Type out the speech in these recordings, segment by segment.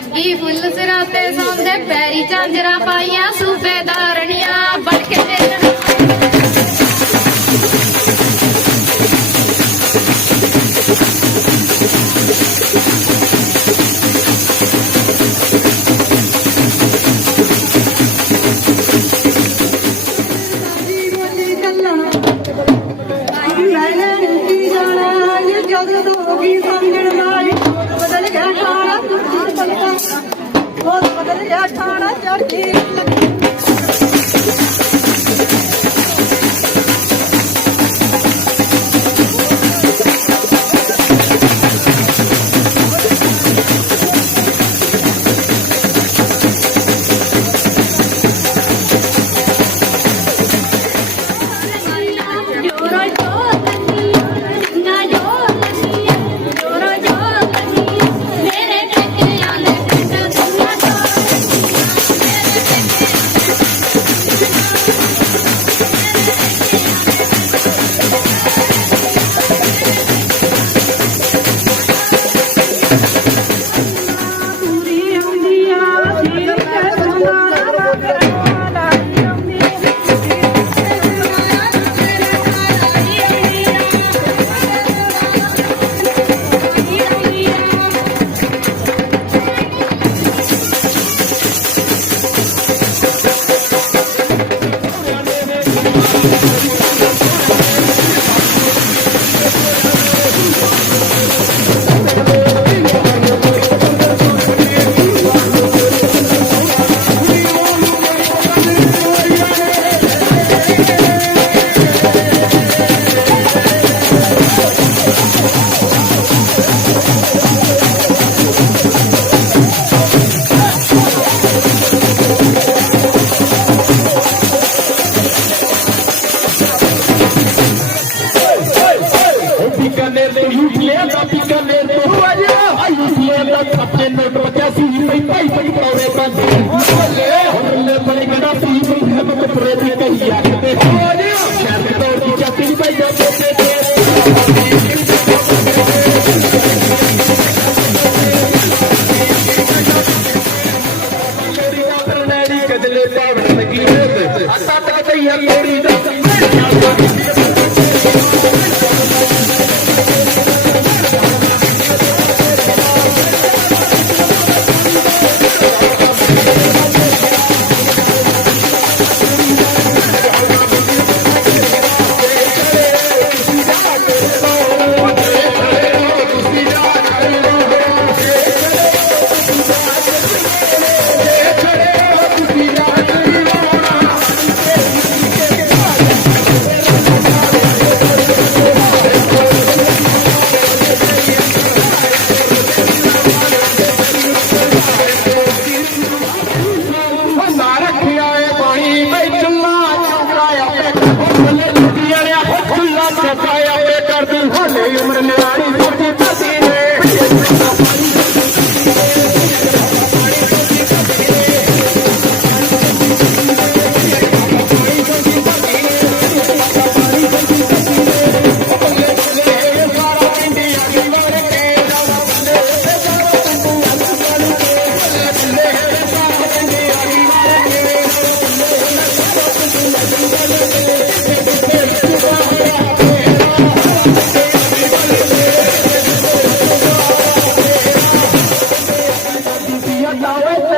ਲੱਗੀ ਫੁੱਲ ਸਿਰਾਂ ਤੇ ਸੌਂਦੇ ਪੈਰੀ ਚਾਂਜਰਾ ਪਾਈਆਂ ਸੂਬੇਦਾਰਨੀਆਂ ਬਣ ਕੇ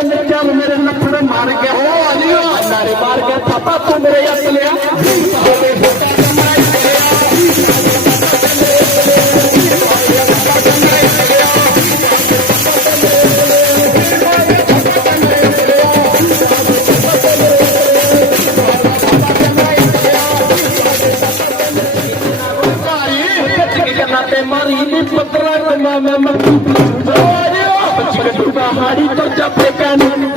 ने क्या मेरे लफड़े मार के हो अलियो नारे मार के पापा तू मेरे यस मारी पत्रा कमा मैं मैं हमारी तो Ramón